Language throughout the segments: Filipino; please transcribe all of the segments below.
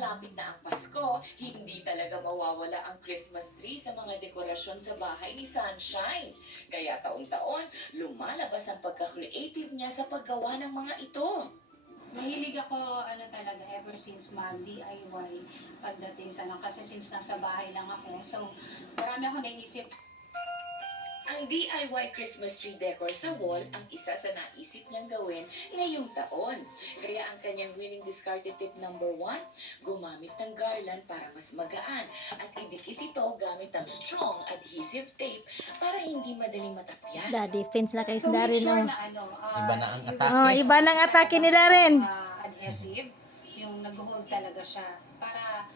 malapit na ang Pasko, hindi talaga mawawala ang Christmas tree sa mga dekorasyon sa bahay ni Sunshine. Kaya taon-taon, lumalabas ang pagka-creative niya sa paggawa ng mga ito. Mahilig ako talaga ever since mag-DIY pagdating sa kasi since nasa bahay lang ako. So marami ako naisip. Ang DIY Christmas tree decor sa wall ang isa sa naisip niyang gawin ngayong taon. Kaya ang kanyang winning discarded tip number 1, gumamit ng garland para mas magaan at idikit ito gamit ang strong adhesive tape para hindi madaling matapyas. Defense na kayo So sa make Darin. sure Oh. na Iba na ang atake. Oh, iba nang atake ni Darin. Adhesive, yung nag-hold talaga siya para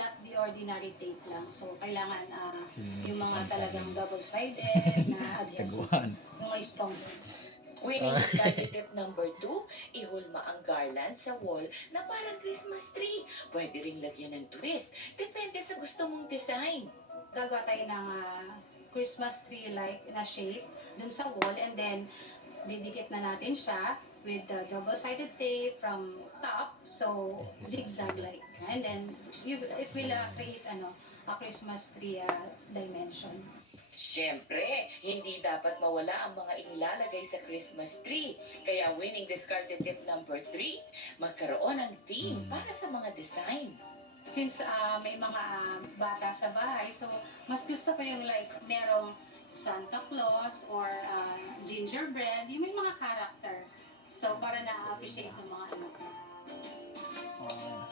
not the ordinary tape lang. So kailangan yung mga talagang double-sided na adhesive, Taguan. yung may strong. Winning discarded tip number 2, ihulma ang garland sa wall na parang Christmas tree. Pwede ring lagyan ng twist. Depende sa gusto mong design. Gagawa tayo ng Christmas tree-like na shape dun sa wall, and then didikit na natin siya with the double-sided tape from top, so zigzag-like. And then it will create a Christmas tree dimension. Siyempre, hindi dapat mawala ang mga inilalagay sa Christmas tree. Kaya winning discarded tip number 3, magkaroon ng theme para sa mga design. Since may mga bata sa bahay, so mas gusto ko yung like merong Santa Claus or gingerbread, yung may mga character. So para na-appreciate ng mga anak ko.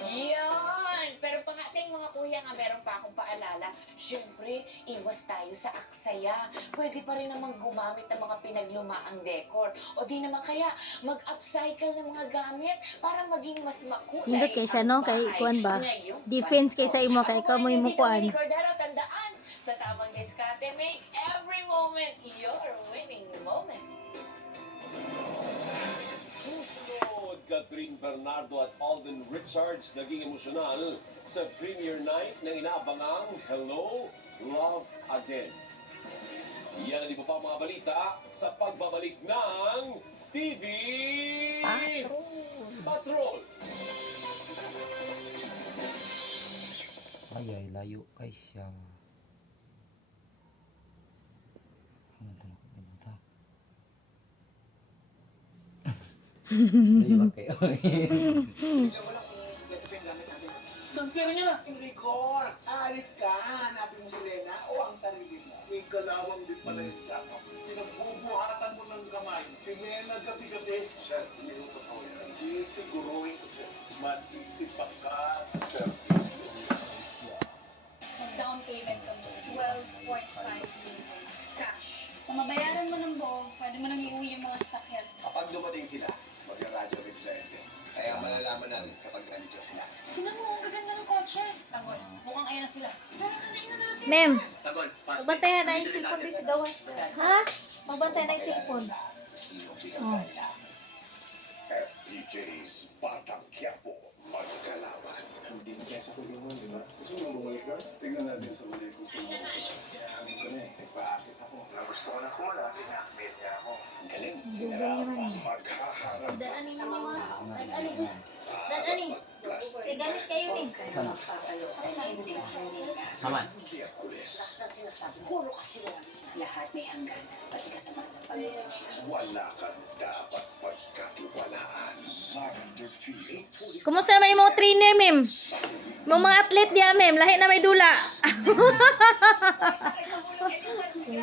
Yun! Pero pa nga tayong mga kuya nga, meron pa akong paalala. Siyempre, iwas tayo sa aksaya. Pwede pa rin naman gumamit ng mga pinaglumaang decor. O di naman kaya, mag-upcycle ng mga gamit para maging mas makulay. Nindot kay siya, no? Kay kuan ba? Defense kay sa imo, kay ikaw mo yung mukuan. Tandaan, sa tamang diskarte, make every moment your winning moment. Susunod, Catherine Bernardo at Alden Richards naging emosyonal sa premiere night ng inaabangang Hello, Love Again. Yan ang iba pa mga balita sa pagbabalik ng TV Patrol. Ay, layo kay siya. Layo ba kayo? Pero niya, Enrico, aalis ka, hanapin mo si Lena o ang sarili mo. May kalawang din pala yung Jacob. Pinagbubuhatan mo ng kamay. Si Lena gabi-gabi. Sir, hindi ko totoo yan. Siguruhin ko siya. Masisipak ka, sir. Mag-down payment ka mo, 12.5 million cash. Basta mabayaran mo ng buo, pwede mo nang iuwi yung mga sasakyan. Kapag dumating sila, mag-radyo rin sila yun. Kaya malalaman natin kapag nandito sila. Tingnan mo, ang gaganda ng kotse. Tanggol, mukhang ayan na sila. Tara, kanain na natin. Ma'am, Tagol, magbantayan na yung cellphone din si Gawas. Ha? Magbantayan na yung cellphone. Oh. FPJ's Batang Quiapo, magkalaban. Hindi masaya sa kulit mo, di ba? Gusto mo bumalik ka? Tingnan natin sa muli kung saan mo. Kaya ko na eh, nagpaakit ako. Gusto ko na ko wala. Pinakbit niya ako. Ang galing. Dugan naman eh. Maghaharap Daan sa mga... Daan eh. Gamit kayo eh. Saman. Miyerkules. Puro kasi lahat may hangganan, pati kasama ng pamilya. Wala kang dapat pagkatiwalaan. Lavender Fields. Kumusta naman yung mga trainer, ma'am? Yung mga athlete diya, ma'am. Lahi na may dula.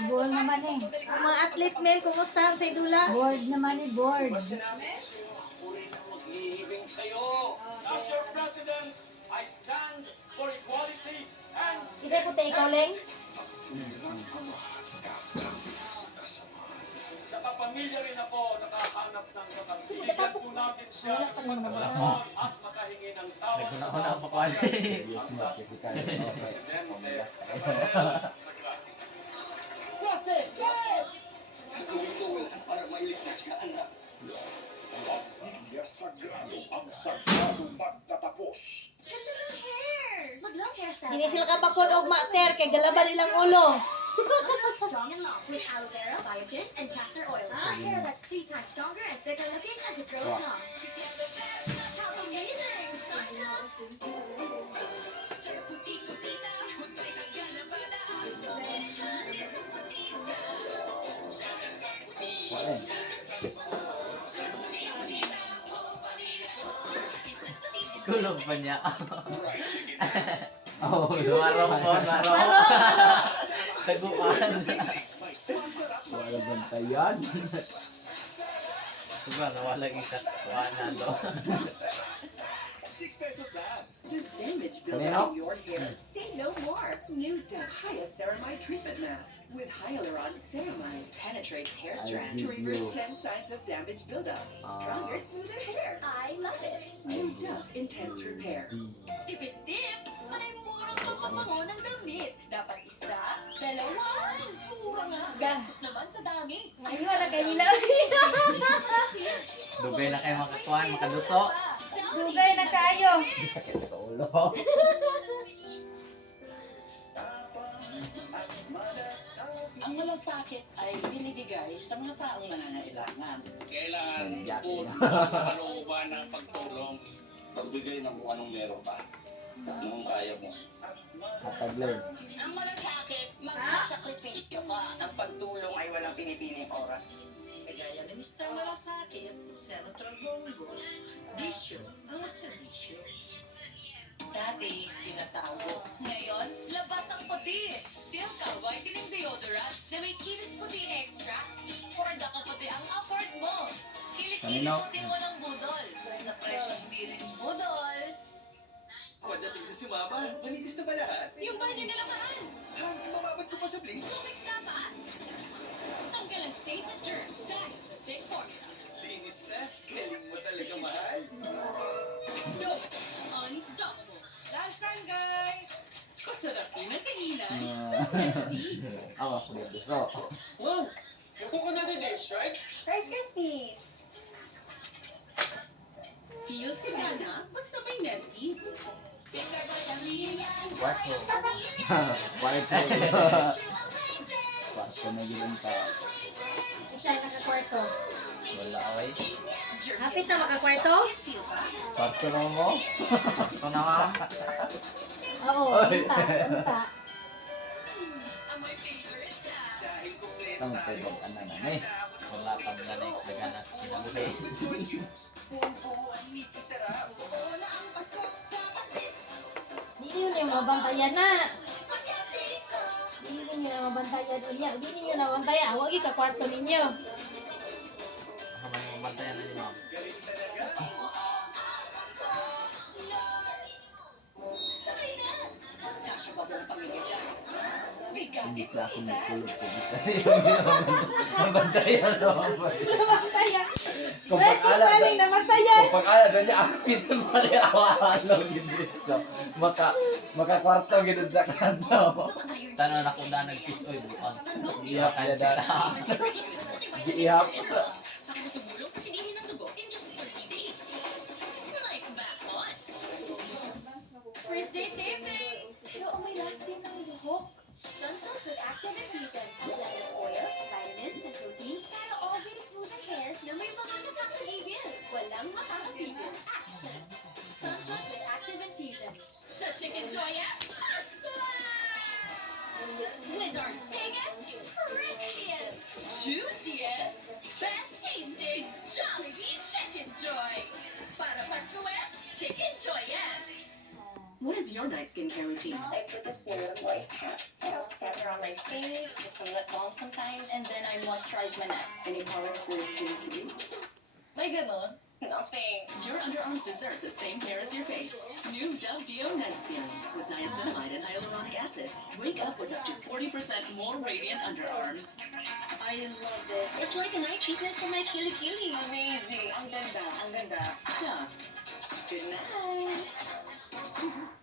Board naman eh. Yung mga athlete, ma'am, kumusta sa dula? Board naman eh, board. Uri na maglihibing sa'yo. As your president, I stand for equality and Isa po tayo ikaw, Leng? sa kapamilya rin ako nakahanap ng kapamilya. Po natin siya magpapasal at makahingi ng tawad sa Naguna-una pa pa. Yes, not kasi kaya. Presidente Rafael Sagrado. Justice! Gagawin ko wala para mailigtas ka, anak. Pamilya Sagrado ang sagradong magtatapos. Mag-long hairstyle. Hindi sila kapakon og mater kay galaban ilang ulo. Sunsilk Strong and Long with aloe vera, biotin, and castor oil. Hair that's 3 times stronger and thicker looking as it grows long. How amazing! Sunsilk! Kulog pa niya. Oh, marong po, marong. Taguan. Wala bantayan. Diba, nawala isa. Kuha do. 6 pesos lang. Does damage build Kanino? up your hair? Say no more. New Dove Hyaceramide Treatment Mask with Hyaluron Ceramide penetrates hair strands to give reverse you- 10 signs of damage buildup. Stronger, smoother hair. I love it. New Dove Intense Repair. Tipid-tip! May murang papabango ng damit. Dapat isa, dalawa. Mura nga. Gastos naman sa dami. Ay, wala kayo nila. Dugay na kayo makakuha, makaduso. Dugay na kayo. Sakit sa ulo. Ang malasakit ay binibigay sa mga taong nangangailangan. Kailangan Nandiyan po na. sa kalooban ng pagtulong. Pagbigay ng kung anong meron ka. Anong kaya mo. Hatagler. Ang malasakit, magsasakripisyo ka. Ang pagtulong ay walang pinipiling oras. Kagaya ni Mr. Malasakit, Senator Bongo, bisyo ang serbisyo. Dati, tinatago. Ngayon, labas ang puti. Silka Whitening Deodorant na may kinis puti extracts. For the kaputi ang afford mo. Kilikili Kanino? puti mo ng budol. Sa presyo hindi rin budol. Pagdating na si Mama, manitis na ba lahat? Yung banyo nila mahal. Ha? Mababad ko pa sa bleach? Mix na pa. Tanggal ang stains at germs dahil sa thick formula. Linis na. Galing mo talaga, mahal. Dose Unstoppable. Last time, guys! Pasarap din ang kainan. Ako, ako duso. Wow! Yung coconut dish, right? Rice Krispies. Feel sigana, basta may Nestle. Kwarto. Kwarto. Kwarto na yun pa. Isa nakakwarto. Wala away. Hapit na makakwarto? Kwarto na mo. Kwarto na nga. Oo, unta. Amoy favorite na. Dahil kompleto Tang tayo. tibok ana na eh. Wala pang ganay kagana kinabuhi. Buong-buong miti sarap. Oo na ang Pasko sa pansit. Hindi yun yung mabantayan na. Spaghetti ko. Hindi yun yung mabantayan niya. Hindi yun mabantayan. Huwag ikakwarto ninyo. Kamay mo bantayan na ni ma'am. Galing talaga. Sakay na. Kasya ba buong pamilya dyan? Bigat Hindi ito, sa ako ita. magkulog ko. Mabantayan na ako. Mabantayan. Kapag ala na masaya. kapag ala doon niya ako kita mali awalo gid so makakwarto gid sa kanto. Tanan ako na nag-fish oil bukas. Iya kaya da. Giihap. Nakakatubulong kasi hindi ng dugo in just 30 days. Life back on. First day taping. Pero ang may last din ng buhok. Sunsilk with active infusion. Ang blend of oils, vitamins, and proteins para all-day smoother hair na may mga nakakagigil. Walang makakapigil. Action. Sunsilk with active infusion. Sa Chicken Joyous, with our biggest, crispiest, juiciest, best tasting Jollibee Chicken Joy. Para Pascues, Chicken Joyous. What is your night skincare routine? I put the serum like tap it on my face, get some lip balm sometimes, and then I moisturize my neck. Any products for kilikili? May ganon? Nothing. Your underarms deserve the same care as your face. New Dove Deo Night Serum with niacinamide and hyaluronic acid. Wake up with up to 40% more radiant underarms. I love it. It's like a night treatment for my kilikili. Amazing. Ang ganda. Ang ganda. Dove. Good night.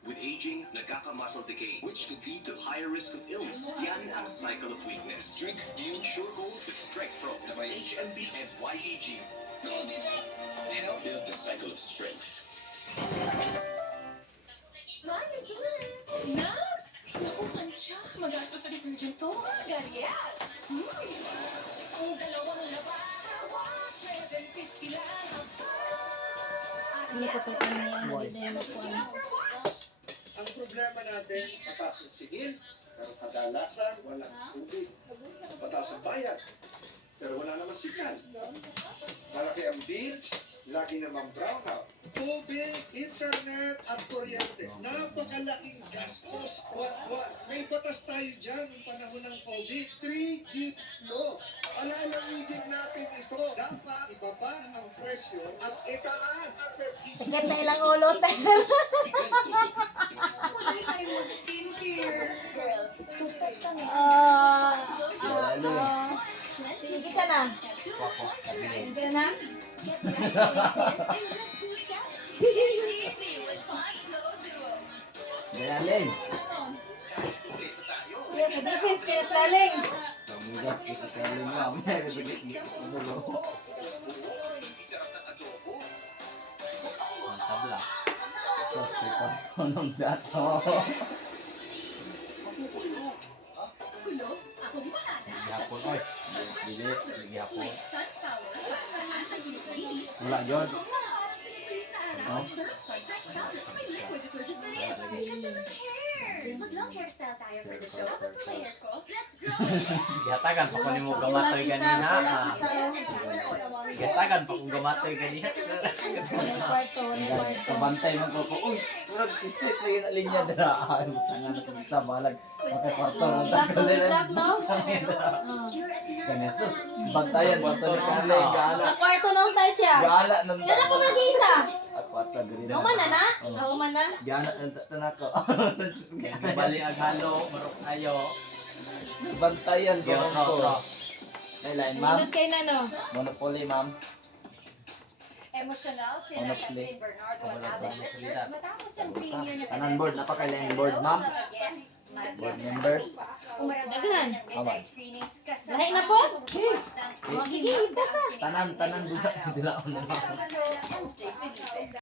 With aging, nagkaka-muscle decay, which could lead to higher risk of illness. Yan ang cycle of weakness. Drink Immune Sure Gold with Strength Pro na may HMB and YEG. Build the cycle of strength. Nax! Naku, mancha. Magastos sa detergent to. Ganyan. Ang dalawang laban. 750 lang. Hindi ko pa kanya hindi na po. Ang problema natin, mataas ang sigil, pero kadalasan walang tubig. Mataas ang bayad, pero wala naman signal. Malaki ang bills, Lagi namang brownout. Tubig, internet, at kuryente. Napakalaking gastos. What? May batas tayo dyan ng panahon ng COVID. 3 gifts law. Alalawigin natin ito. Dapat ibaba ang presyo at itaas ang servisyo. Sakit na ilang ulo tayo. Girl, 2 steps lang eh. Sige ka na. Sige na. Get ready for instant in just 2 steps. It's easy with Pond's Glow Duo. Galing. Yung defense kaya saling. Kamugas ko sa kaling ma'am. Sarap ng adobo. Ang tabla. Sos, may kwarto ng dato. Makukulog. Kulo, akong bahala sa Gihapon, oy. Dili, gihapon. May sun power para sa anti-linis. Wala yun. Sa araw, surf soy fresh powder. May liquid detergent na rin. Ganda ng hair. Mag-long hairstyle tayo for the show. Dapat pa hair ko. Let's grow it. Gihatagan pa ko ni mo gamatoy kanina. And castor oil. Gihatagan pa kong gamatoy kanina. Kwarto. Kabantay man ko. Uy, murag split na yun ang linya dara. Ay, tangan na sa balag. Makakwarto ng tagal Black, no? Secure at night. Ganyan, sus. Bantayan, bantayan ng kanlay. Gala. Kwarto nung tayo siya. Gala ng Yan ako mag-isa. At kwarto, diri na. Human na na? Human na? Gana ng tanan ko. Bali ag halo, marok ayo. Bantayan ko ko. Ay, lain ma'am. Minut kayo na, no? Monopoly ma'am. Emosyonal sina Monopoly. Catherine Bernardo at Wala Alden ba? Richards matapos ang premier na Tanan board, napakailang board ma'am. Board members. Daghan. midnight screenings kasama Lahi na po? ang Sige, ipasa. Tanan dila na. MJ Felipe.